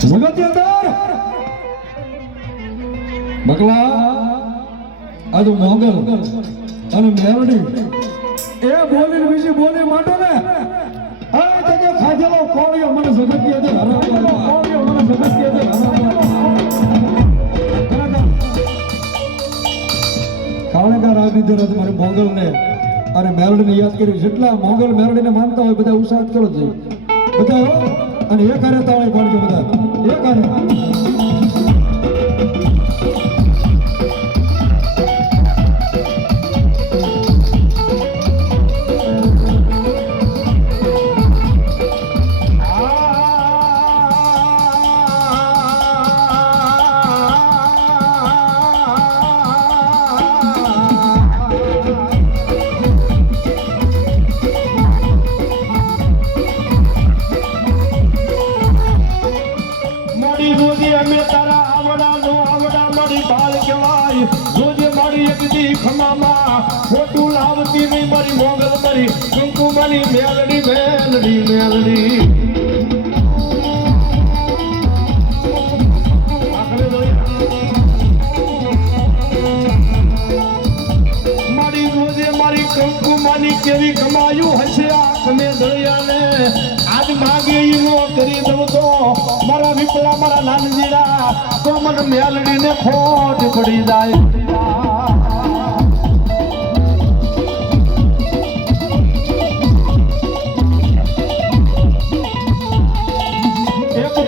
જગતની અંદર બકલા આ તો મોગલ અને મેરડી એ બોલીને બીજી બોલી માંડો ને. આ તે ખાધેલો કોળિયો મને જગતની અંદર હરાવ્યો કોળિયો મને કાવણેકાર આગની અંદર તમારે મોગલને અને મેરડીને યાદ કરી. જેટલા મોગલ મેરડીને માનતા હોય બધા ઉત્સાહ કરો છે બધા. અને એક હારે તાળી પાડજો બધા એક હારે ખમામાં ખોટું લાવતી નહીં મારી મોગલ મારી કંકુ મેલડી મેલડી મેલડી. આખરે મારી રોજે મારી કંકુ કેવી કમાયું હશે આ તમે દરિયાને આજ માગે ઈ નો કરી દઉં તો મારા વિપલા, મારા નાનજીડા તો મને મેલડીને ખોટ પડી જાય.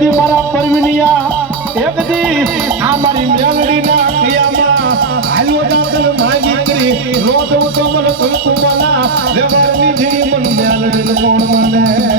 દી મારા પરવિનિયા એક દી આ મારી મેલડીના ક્રિયામાં હાલ્યો દાદલ માગી કરી રો દઉં તો મને કંકુ માના વ્યવહારની જીણી મન મેલડીને કોણ મને?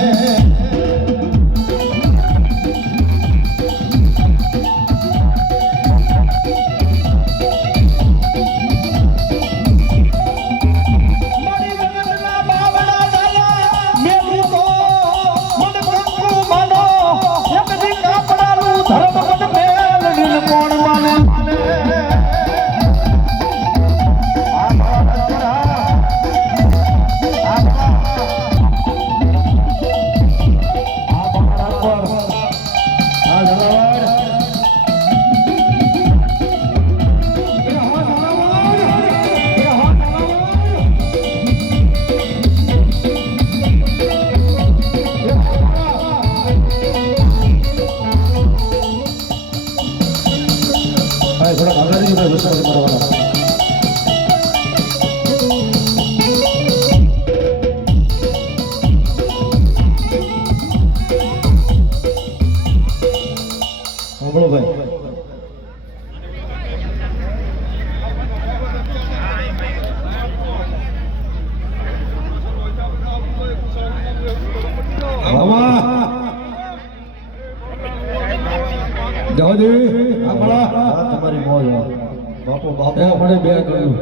બાપુ બે કર્યું.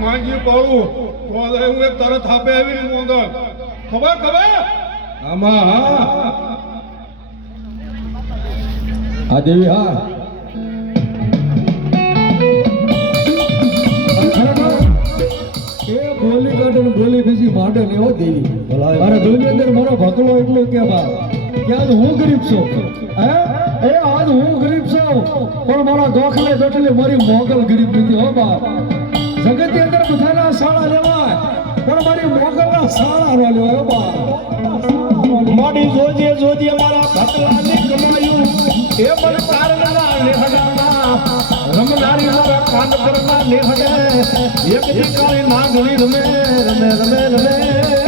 માંગી પાડું. તો હું એક તરત આપે આવી મોગલ ખબર ખબર? આમાં હા. આ દેવી હા. બોલી કાઢે ને બોલી બીજી માંડે ને એવો દેવી. મારે દુનિયા અંદર મારો ભકલો એટલો કે બા કે આજ હું ગરીબ છું. હે? એ આજ હું પણ મારા ગોખલે ગોઠલે મારી મોગલ ગરીબ નથી હો બા જગતની અંદર બધાના શાળા લેવાય, પણ મારી મોગલના શાળા ન લેવાય હો બા મારી જોજે જોજે મારા ભટલાને કમાયું એ પણ કારણના લેહડાના રમનારી મારા કાન પરના લેહડે એક દીકારી નાગણી રમે રમે રમે રમે.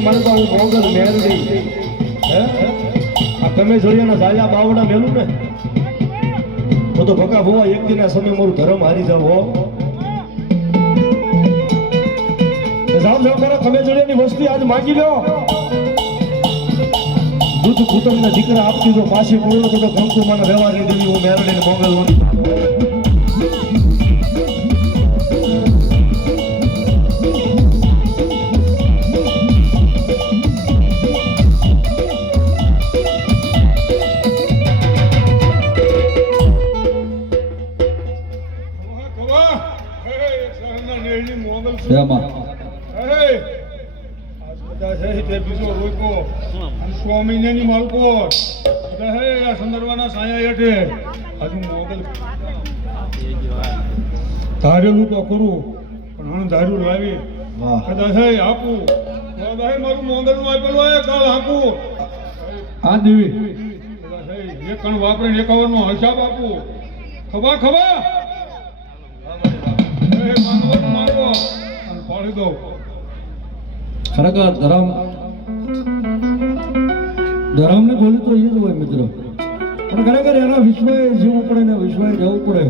મનતા હું ભાવગર મેરડી. આ તમે જોડિયાના ઝાલા બાવડા મેલું ને? બધો ભકા ભુવા એક દિના સમય મારું ધર્મ હારી જાવ હો. જાવ જાવ તમે જોડેની વસ્તી આજ માગી લો દૂધ કુટુંબના દીકરા આપતી જો પાછી બોલો તો કંકુમાના વ્યવહાર દેવી, હું મેરડીને મોગલ મહિનાની માલકો. બધા હે, સંદર્ભના સાયા હેઠે. આજુ મોગલ. ધારેલું તો કરું પણ હણ ધાર્યું લાવી. વાહ. આપું. મારું મોગલનું આપેલું કાલ દેવી. એકાવનનો હિસાબ આપું. ખબા ખબા પાડી દઉં. ખરેખર ધરમ ધરમની બોલી તો એ જ હોય મિત્રો. પણ ખરેખર એના વિશ્વએ જીવવું પડે ને વિશ્વએ જવું પડે.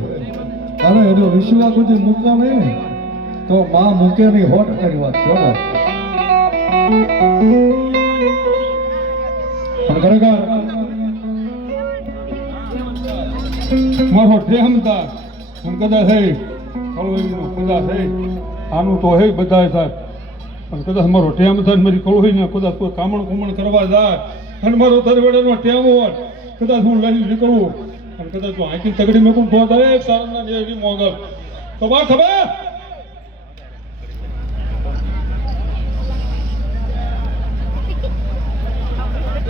અને એનો વિશ્વા સુધી મૂકવા નહીં ને, તો માં મૂકે નહીં હોટ કરી વાત છે. પણ ખરેખર, મારો ટેહમદાર હું કદાચ હે કળોઈનો કદાચ હે, આનું તો હે બધા સાહેબ. પણ કદાચ મારો ટેમ થાય મારી કળોઈને કદાચ કોઈ કામણ કુમણ કરવા જાય અને મારો તરવેડાનો ટેમ હોય. કદાચ હું લઈ નીકળું. અને કદાચ હું આંખી તગડી મેકું તો થાય સારંગના એવી મોગલ બા ખબર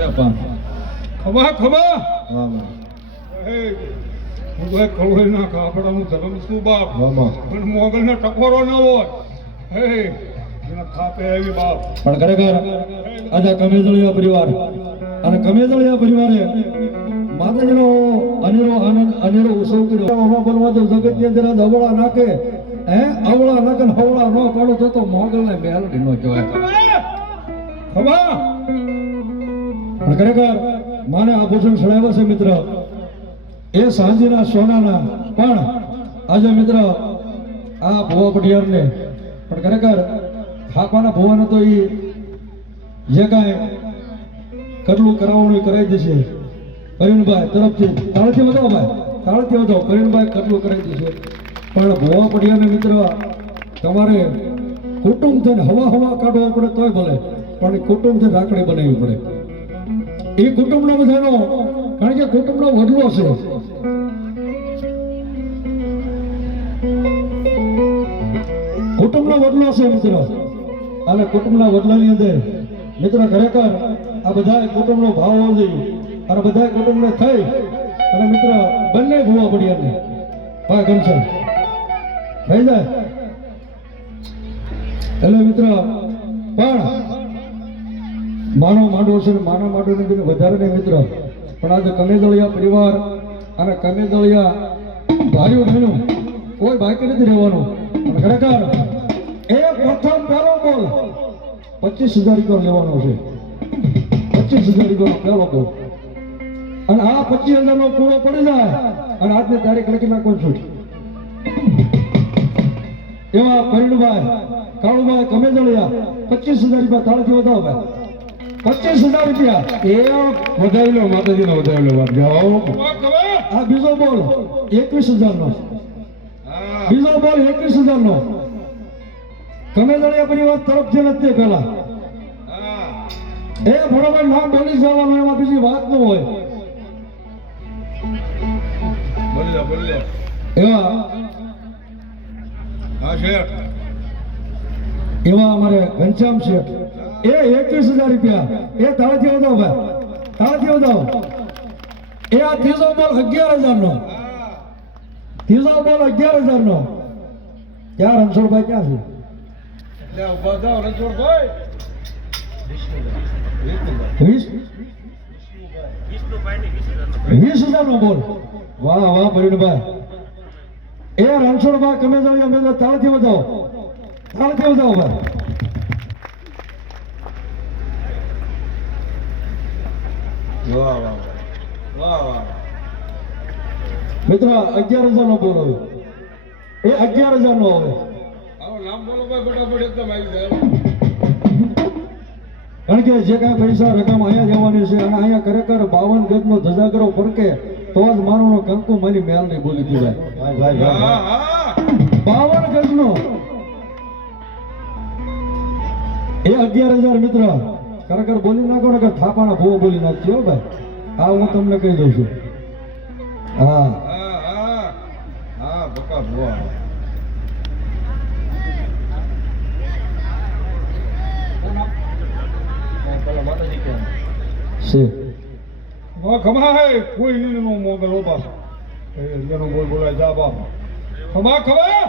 એ પણ. ખબર ખબર વાહ વાહ હે હું તો ધર્મ શું બાપ. પણ મોગલ ને મોગલને ટકોરો ન હોય. હે પણ ખરેખર આજે કમેજળિયા પરિવાર અને કમેજળિયા પરિવારે માતાજીનો અનેરો આનંદ અનેરો ઉત્સવ કર્યો. બનવા તો જગતની અંદર અવળા નાખે. હે અવળા નાખે હવળા ન પાડો તો તો મોગલને મેલડી નો કહેવાય ખબર? પણ ખરેખર માને આભૂષણ ચડાવ્યા છે મિત્ર. એ સાંજીના સોનાના. પણ આજે મિત્ર આ ભુવા પટિયારને પણ ખરેખર થાપાના ભુવાને તો એ જે કાંઈ કેટલું કરાવવાનું એ કરાવી દેશે. કરીણભાઈ તરફથી, તાળથી વધાવો ભાઈ, તાળથી વધાવો કરીણભાઈ કેટલું કરાવી દેશે. પણ ભુવા પટિયારને મિત્ર, તમારે કુટુંબ થઈને હવા હવા કાઢવા પડે તોય ભલે, પણ કુટુંબ કુટુંબથી રાખડી બનાવવી પડે. એ કુટુંબનો બધાનો, કારણ કે કુટુંબનો વડલો છે. કુટુંબનો વડલો છે મિત્ર. અને કુટુંબના વડલાની અંદર, મિત્ર ખરેખર, આ બધા કુટુંબનો ભાવ હોવો જોઈએ. અને બધા કુટુંબને થઈ અને મિત્ર બંને ભૂવા પડ્યા ભાઈ ગમશે થઈ જાય એટલે મિત્ર. પણ માનવ માંડવો છે માનવ માંડવો ને વધારે નહીં, મિત્ર. પણ આજે કમેદળિયા પરિવાર અને કમેદળિયા ભાઈઓ બહેનો, કોઈ બાકી નથી રહેવાનું. ખરેખર એ પ્રથમ પહેલો બોલ પચીસ હજાર રૂપિયા લેવાનો છે. પચીસ હજાર રૂપિયાનો પહેલો બોલ અને આ પચીસ હજાર નો પૂરો પડી જાય અને આજની તારીખ લખી નાખો છું. એવા પરિણભાઈ કાળુભાઈ કમેદળિયા પચીસ હજાર રૂપિયા તાળથી વધાવો ભાઈ. પચીસ હજાર રૂપિયા. એ વધાવી લો માતાજીનો વધાવી લો વાત. જાઓ. આ બીજો બોલ એકવીસ હજાર નો બીજો બોલ એકવીસ હજાર નો કમેદળિયા પરિવાર તરફથી નથી પેલા એ બરોબર નામ બોલી જવાનું એમાં બીજી વાત ન હોય. એવા? એવા અમારે ઘનશ્યામ શેઠ. એ એકવીસ હજાર રૂપિયા. એ તાળથી વધાવો ભાઈ. તાળથી વધાવો. એ આ ત્રીજો બોલ અગિયાર હજાર નો ત્રીજો બોલ અગિયાર હજાર નો ક્યાં રણછોડભાઈ ક્યાં છે? લે ઊભા થાવ રણછોડભાઈ વીસ હજાર નો બોલ વાહ વાહ પરિણભાઈ એ રણછોડભાઈ કમે જાવ અમે તાળથી વધાવો તાળથી વધાવો ભાઈ વાહ વાહ વાહ વાહ મિત્ર અગિયાર હજાર નો બોલ હવે એ અગિયાર હજાર નો હવે કારણ કે જે કાંઈ પૈસા રકમ અહીંયા જવાની છે અને અહીંયા ખરેખર બાવન ગજનો ધજાગરો ફરકે તો જ મારું કંકુ મારી મેલ નહીં બોલી દીધા ભાઈ ભાઈ ભાઈ હા હા. બાવન ગજનો. એ અગિયાર હજાર મિત્ર ખરેખર બોલી નાખો ને કે થાપાના ભૂવો બોલી નાખજો હો ભાઈ. હા હું તમને કહી દઉં છું. હા. હા હા. હા બકા ભુવા પેલા માતાજી કે છે. વાહ ખમા હે કોઈ નહીં નો મોગલ બાપ એ જેનો બોલ બોલાય જા બાપ. ખમા ખમા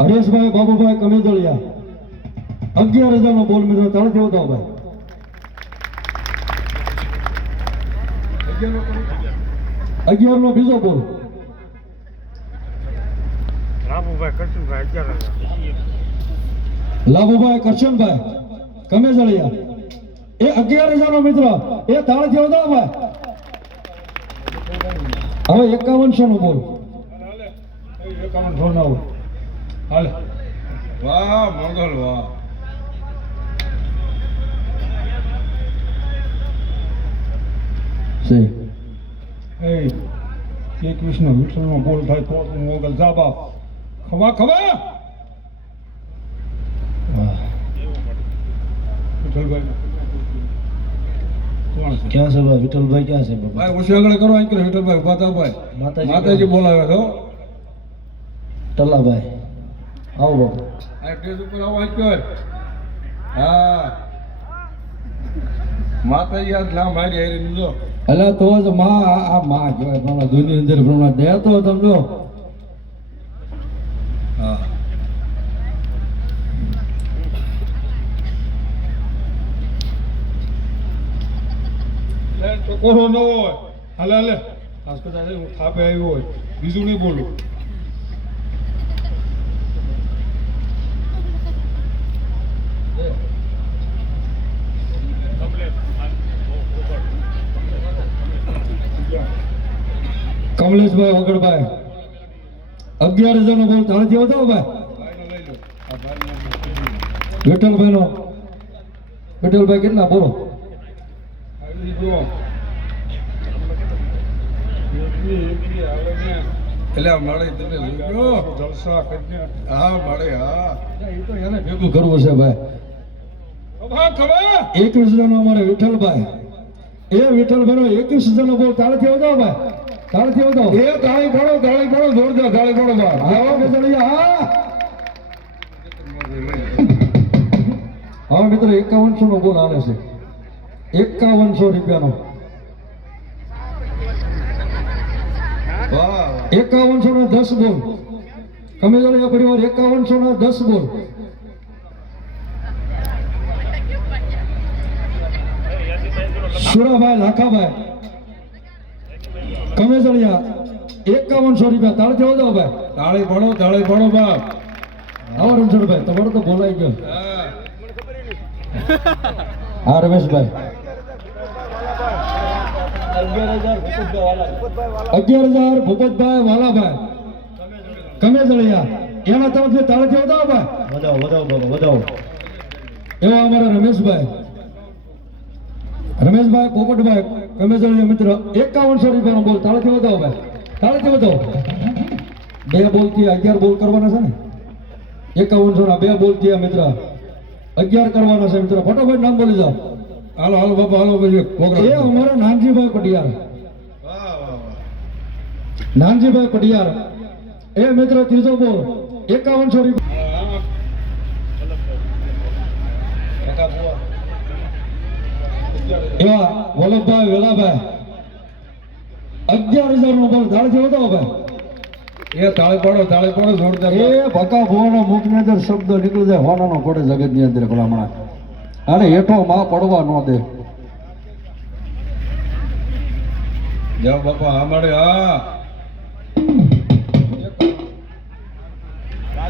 હરેશભાઈ બાબુભાઈ કમેદળિયા અગિયાર હજાર નો બોલ મિત્રો તળ થયો હતો ભાઈ. અગિયાર નો બીજો બોલ. લાભુભાઈ કરશનભાઈ. કમેજળિયા એ અગિયાર હજાર નો મિત્ર એ તાળ થયો હતો ભાઈ. હવે એકાવનસો નું બોલ? એકાવન સો ના હાલે. વાહ મંગલ વાહ. છે એ શ્રી કૃષ્ણ વિઠ્ઠલનો બોલ થાય તો મોગલ જા બાપ. ખમા ખમા વિઠ્ઠલભાઈ કોણ છે ક્યાં છે ભાઈ? વિઠ્ઠલભાઈ ક્યાં છે ભાઈ ઓછી આગળ કરો અહીં વિઠ્ઠલભાઈ. ઊભા થાવ ભાઈ માતાજી માતાજી બોલાવે છો ટલાભાઈ આવો બાબા આ સ્ટેજ ઉપર આવો અહીં કર હા. માતાજી આ નામ હારી હારી લીધો એટલે તો જ માં આ માં કહેવાય પ્રમાણે દુનિયા અંદર પ્રમાણે દે તો સમજો હા લે ટકોરો ન હોય. હાલે હાલે. આજ કદાચ હું થાપે આવ્યો હોય, બીજું નહીં બોલું. કમલેશભાઈ વગડભાઈ. અગિયાર હજાર નો બોલ તાણે થયો હતો ભાઈ? વિઠ્ઠલભાઈ નો વિઠ્ઠલભાઈ કેટલા બોલો આવી જો એકલી એકલી આવે ને એટલે મળે તમે જોજો જલસા હા મળે હા. એ તો એને ભેગું કરવું છે ભાઈ. એકવીસ નો અમારે વિઠ્ઠલભાઈ. એ વિઠ્ઠલભાઈ નો એકવીસ હજાર નો બોલ તાણે ભાઈ. તાણે થયો એ તાળી પડો તાળી પડો જોરદાર તાળી પડો આવો બેસણિયા, હા હવે મિત્રો એકાવનસો નો બોલ આવે છે. એકાવનસો રૂપિયાનો વાહ એકાવનસો ના દસ બોલ. જાણો પરિવાર એકાવનસો ના દસ બોલ. સુરાભાઈ લાખાભાઈ. કમેજળિયા એકાવનસો રૂપિયા તાળ જેવો દો ભાઈ. તાળી ભણો તાળી ભણો બાપ. આવો રણછોડભાઈ તમારો તો બોલાઈ ગયો. હા. હા રમેશભાઈ. અગિયાર હજાર ભૂપતભાઈ વાલાભાઈ. કમેજળિયા એના તરફથી તાળ જેવો દો ભાઈ. વધાવો વધાવો બાબા વધાવો. એવા અમારા રમેશભાઈ. રમેશભાઈ પોપટભાઈ કમેસર મિત્ર. એકાવનસો રૂપિયાનો બોલ. તાળેથી વધાવો ભાઈ. તાળેથી વધાવો. બે બોલથી અગિયાર બોલ કરવાના છે ને? એકાવનસો ના બે બોલ થયા મિત્ર. અગિયાર કરવાના છે મિત્ર. ફટાફટ નામ બોલી જાઓ. હાલો હાલો બાપા હાલો પછી એ અમારો નાનજીભાઈ પટિયાર. નાનજીભાઈ પટિયાર. એ મિત્ર ત્રીજો બોલ. એકાવન બુઆ એવા વલ્લભભાઈ વેલાભાઈ. અગિયાર હજાર નો બોલ. તાળેથી વધાવો ભાઈ એ તાળે પડો તાળે પડો જોરદાર. એ ભકા ભુવાનો મુખની અંદર શબ્દ નીકળી જાય. હોનાનો પડે જગતની અંદર ભલામણા. અરે હેઠો માં પડવા ન દે. જાવ બાપા સાંભળ્યો હા.